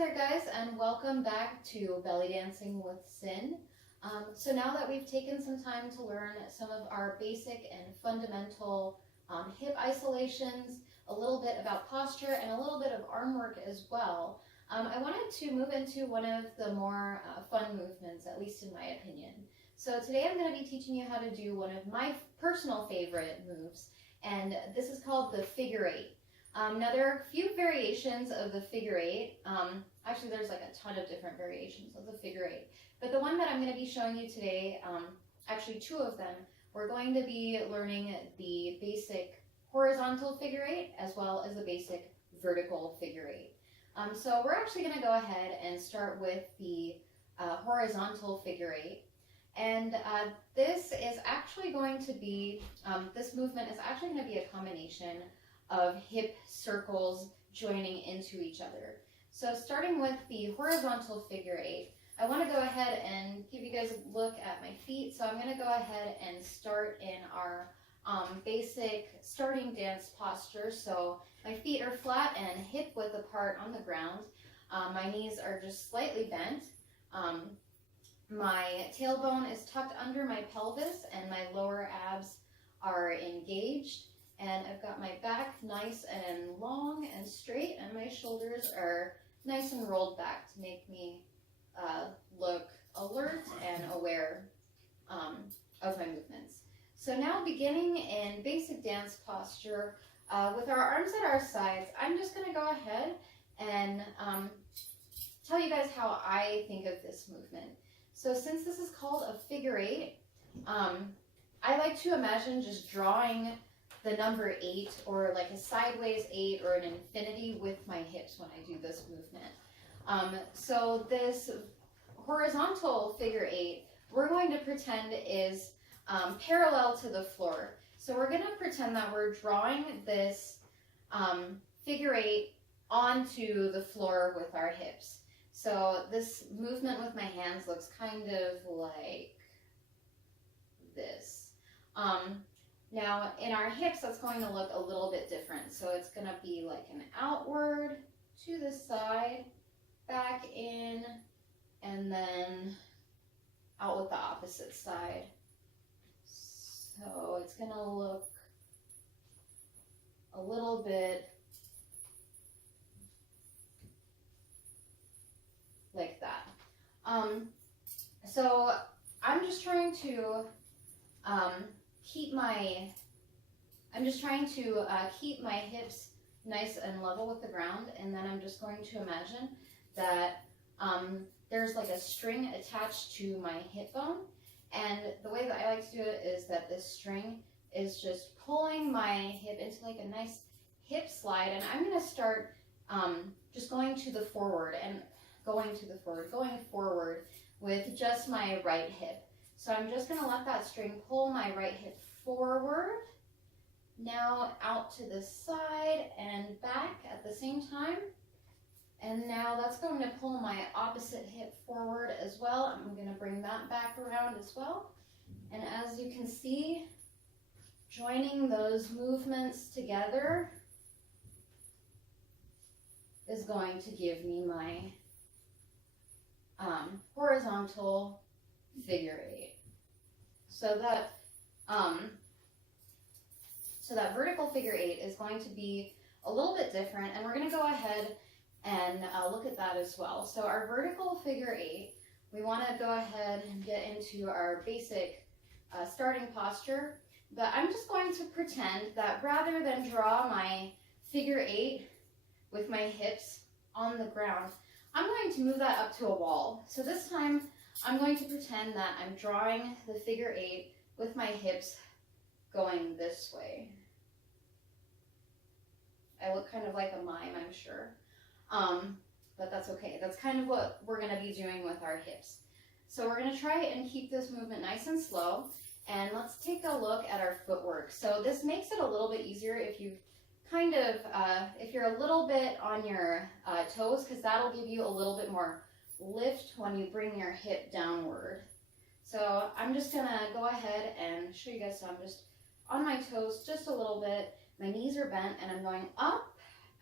there guys, and welcome back to Belly Dancing with Sin. So now that we've taken some time to learn some of our basic and fundamental hip isolations, a little bit about posture, and a little bit of arm work as well, I wanted to move into one of the more fun movements, at least in my opinion. So today I'm going to be teaching you how to do one of my personal favorite moves, and this is called the figure eight. Now there are a few variations of the figure eight. Actually there's like a ton of different variations of the figure eight. But the one that I'm going to be showing you today, actually two of them, we're going to be learning the basic horizontal figure eight as well as the basic vertical figure eight. So we're actually going to go ahead and start with the horizontal figure eight. And this is actually going to be, this movement is actually going to be a combination of hip circles joining into each other. So starting with the horizontal figure eight, I want to go ahead and give you guys a look at my feet. So I'm going to go ahead and start in our basic starting dance posture. So my feet are flat and hip width apart on the ground. My knees are just slightly bent. My tailbone is tucked under my pelvis and my lower abs are engaged. And I've got my back nice and long and straight, and my shoulders are nice and rolled back to make me look alert and aware of my movements. So now beginning in basic dance posture, with our arms at our sides, I'm just going to go ahead and tell you guys how I think of this movement. So since this is called a figure eight, I like to imagine just drawing the number 8 or like a sideways 8 or an infinity with my hips when I do this movement. So this horizontal figure eight, we're going to pretend is parallel to the floor. So we're going to pretend that we're drawing this figure eight onto the floor with our hips. So this movement with my hands looks kind of like this. Now, in our hips, that's going to look a little bit different. So it's going to be like an outward, to the side, back in, and then out with the opposite side. So it's going to look a little bit like that. So I'm just trying to keep my hips nice and level with the ground, and then I'm just going to imagine that there's like a string attached to my hip bone, and the way that I like to do it is that this string is just pulling my hip into like a nice hip slide, and I'm going to start just going forward with just my right hip. So I'm just going to let that string pull my right hip forward, now out to the side and back at the same time. And now that's going to pull my opposite hip forward as well. I'm going to bring that back around as well. And as you can see, joining those movements together is going to give me my horizontal figure eight. So that vertical figure eight is going to be a little bit different, and we're going to go ahead and look at that as well. So our vertical figure eight, we want to go ahead and get into our basic starting posture, but I'm just going to pretend that rather than draw my figure eight with my hips on the ground, I'm going to move that up to a wall. So this time I'm going to pretend that I'm drawing the figure eight with my hips going this way. I look kind of like a mime, I'm sure, but that's okay. That's kind of what we're going to be doing with our hips. So we're going to try and keep this movement nice and slow, and let's take a look at our footwork. So this makes it a little bit easier if you've if you're a little bit on your toes, because that'll give you a little bit more lift when you bring your hip downward. So I'm just going to go ahead and show you guys. So I'm just on my toes just a little bit. My knees are bent, and I'm going up,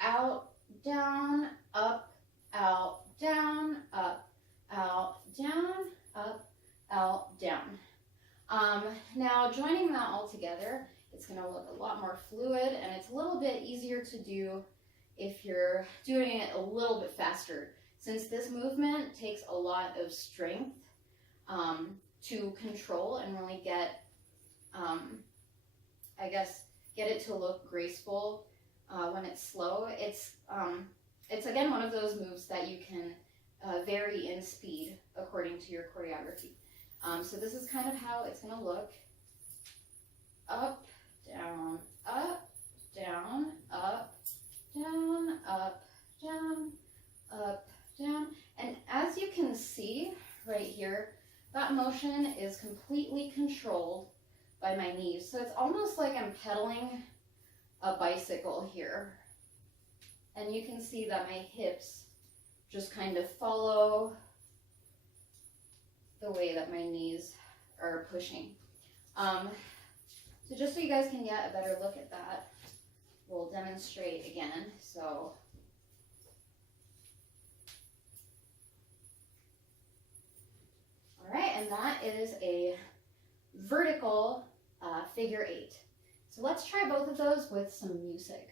out, down, up, out, down, up, out, down, up, out, down. Now joining that all together, it's going to look a lot more fluid, and it's a little bit easier to do if you're doing it a little bit faster, since this movement takes a lot of strength to control and really get, I guess, get it to look graceful when it's slow. It's again one of those moves that you can vary in speed according to your choreography. So this is kind of how it's going to look. Up, down, up, down, up, down, up, down, up, down. And as you can see right here, that motion is completely controlled by my knees. So it's almost like I'm pedaling a bicycle here. And you can see that my hips just kind of follow the way that my knees are pushing. So just so you guys can get a better look at that, we'll demonstrate again. So all right, and that is a vertical figure 8. So let's try both of those with some music.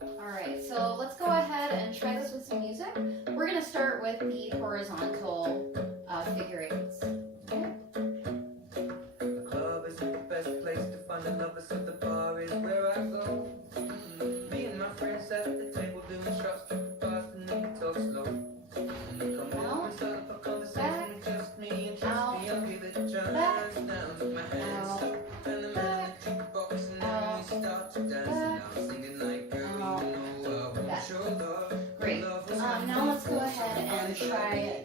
All right, so let's go ahead and try this with some music. We're gonna start with the horizontal figure 8s. Okay. The club isn't the best place to find the lovers, so the bar is where I go. Me and my friends at the table doing shots, tripping fast and then we talk slow. Come over and start up a conversation, just me and trust me, I'll give it a chance. Now take my hands up and the man in the jukebox, and then we start to dance. And I'm singing like, girl, you know I want your love. Great. Now let's go ahead and try